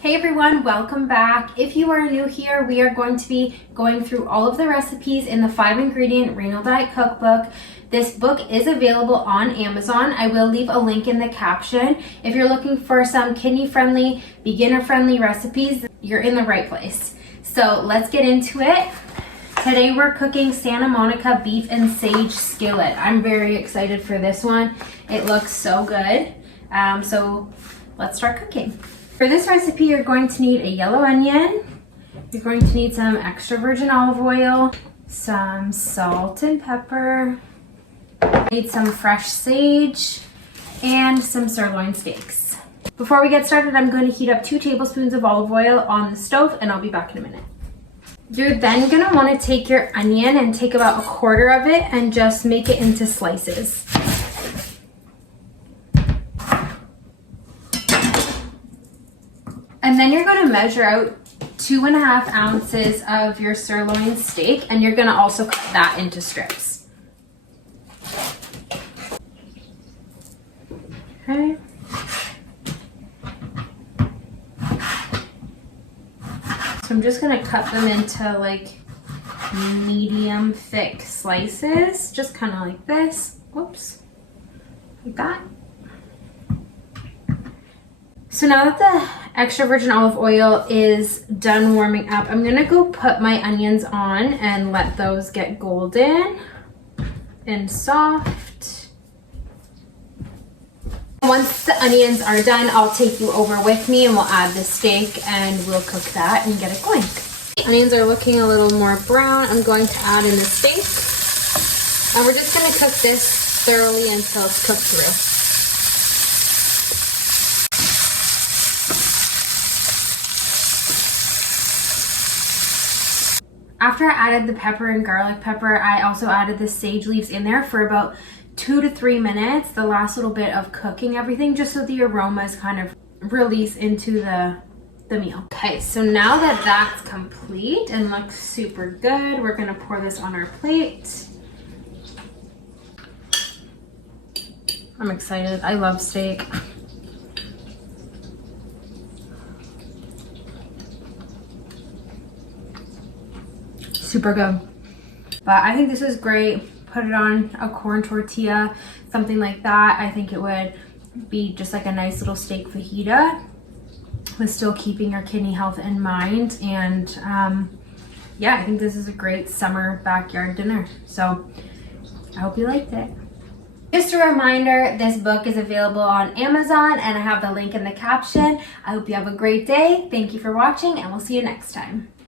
Hey everyone, welcome back. If you are new here, we are going to be going through all of the recipes in the 5-ingredient Renal Diet Cookbook. This book is available on Amazon. I will leave a link in the caption. If you're looking for some kidney-friendly, beginner-friendly recipes, you're in the right place. So let's get into it. Today we're cooking Santa Monica Beef and Sage Skillet. I'm very excited for this one. It looks so good. So let's start cooking. For this recipe, you're going to need a yellow onion. You're going to need some extra virgin olive oil, some salt and pepper. Need some fresh sage and some sirloin steaks. Before we get started, I'm going to heat up 2 tablespoons of olive oil on the stove, and I'll be back in a minute. You're then going to want to take your onion and take about 1/4 of it and just make it into slices. And then you're going to measure out 2.5 ounces of your sirloin steak, and you're going to also cut that into strips. Okay. So I'm just going to cut them into like medium thick slices, just kind of like this. Whoops. Like that. So now that the extra virgin olive oil is done warming up, I'm gonna go put my onions on and let those get golden and soft. Once the onions are done, I'll take you over with me and we'll add the steak and we'll cook that and get it going. The onions are looking a little more brown. I'm going to add in the steak. And we're just gonna cook this thoroughly until it's cooked through. After I added the pepper and garlic pepper, I also added the sage leaves in there for about 2 to 3 minutes, the last little bit of cooking everything, just so the aromas kind of release into the meal. Okay, so now that that's complete and looks super good, we're gonna pour this on our plate. I'm excited, I love steak. Super good. But I think this is great. Put it on a corn tortilla, something like that. I think it would be just like a nice little steak fajita with still keeping your kidney health in mind. And yeah, I think this is a great summer backyard dinner. So I hope you liked it. Just a reminder, this book is available on Amazon and I have the link in the caption. I hope you have a great day. Thank you for watching and we'll see you next time.